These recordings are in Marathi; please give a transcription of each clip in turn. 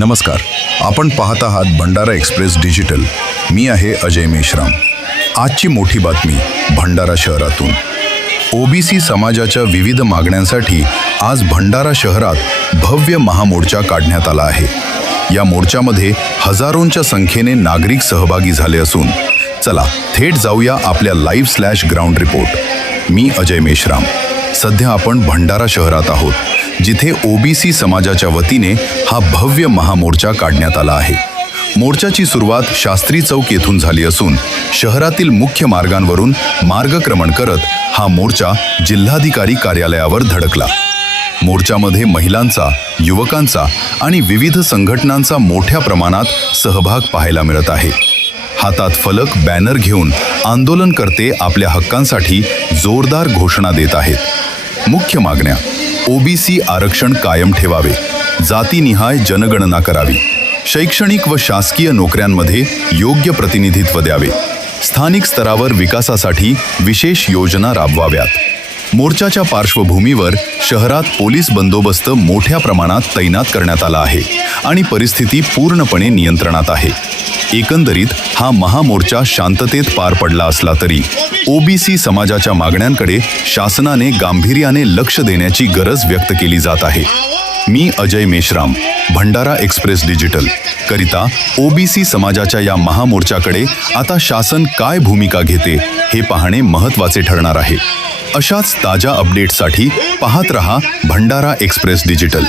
नमस्कार, आपण पाहत आहात भंडारा एक्सप्रेस डिजिटल. मी आहे अजय मेश्राम. आजची मोठी बातमी भंडारा शहरातून. ओबीसी समाजाच्या विविध मागण्यांसाठी आज भंडारा शहरात भव्य महामोर्चा काढण्यात आला आहे. या मोर्चामध्ये हजारोंच्या संख्येने नागरिक सहभागी झाले असून चला थेट जाऊया आपल्या लाईव्ह/ग्राउंड रिपोर्ट. मी अजय मेश्राम. सध्या आपण भंडारा शहरात आहोत, जिथे ओबीसी समाजाच्या वतीने हा भव्य महामोर्चा काढण्यात आला आहे. मोर्चाची सुरुवात शास्त्री चौक येथून झाली असून शहरातील मुख्य मार्गांवरून मार्गक्रमण करत हा मोर्चा जिल्हाधिकारी कार्यालयावर धडकला. मोर्चामध्ये महिलांचा, युवकांचा आणि विविध संघटनांचा मोठ्या प्रमाणात सहभाग पाहायला मिळत आहे. हातात फलक, बॅनर घेऊन आंदोलनकर्ते आपल्या हक्कांसाठी जोरदार घोषणा देत आहेत. मुख्य मागण्या: ओबीसी आरक्षण कायम ठेवावे, जातीनिहाय जनगणना करावी, शैक्षणिक व शासकीय नोकऱ्यांमध्ये योग्य प्रतिनिधित्व द्यावे, स्थानिक स्तरावर विकासासाठी विशेष योजना राबवाव्यात. मोर्चाच्या पार्श्वभूमीवर शहरात पोलीस बंदोबस्त मोठ्या प्रमाणात तैनात करण्यात आला आहे आणि परिस्थिती पूर्णपणे नियंत्रणात आहे. एकंदरीत हा महामोर्चा शांततेत पार पडला असला तरी ओबीसी समाजाच्या मागण्यांकडे शासनाने गांभीर्याने लक्ष देण्याची गरज व्यक्त केली जात आहे. मी अजय मेश्राम, भंडारा एक्सप्रेस डिजिटल करिता ओबीसी समाजाच्या या महामोर्चाकडे आता शासन काय भूमिका घेते हे पाहणे महत्त्वाचे ठरणार आहे. अशाच ताज्या अपडेट्ससाठी पाहत रहा भंडारा एक्सप्रेस डिजिटल.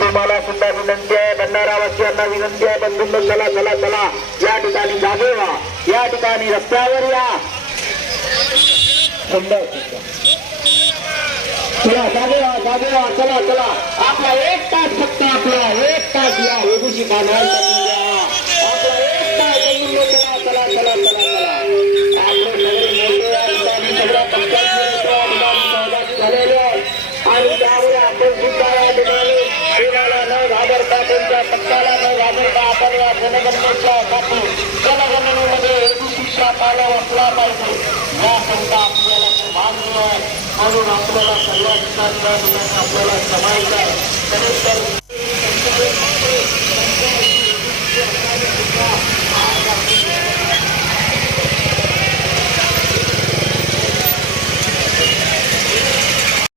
तुम्हाला सुद्धा विनंती आहे, भंडारावासियांना विनंती आहे, बंधूंनो चला चला चला, या ठिकाणी जागे व्हा, या ठिकाणी रस्त्यावर या. चला जागे व्हा, जागे व्हा, चला चला. आपला 1 तास, फक्त आपला 1 तास या ओबीसी बांधवांसाठी या. आपला 1 तास, चला चला चला चला चला. आपले सगळे मोठे या ठिकाणी सगळ्या पक्षांचे सहभागी झालेले आणि त्यामुळे आपण सुद्धा या ठिकाणी न घाबरता, त्यांच्या पक्षाला न घाबरता आपण या जनगणनेसाठी जनगणनेमध्ये ओबीसीचा पाला वाचला पाहिजे या शंका आपल्याला मान्य आहे. म्हणून आपल्याला सगळ्या ठिकाणी आपल्याला समायचं आहे.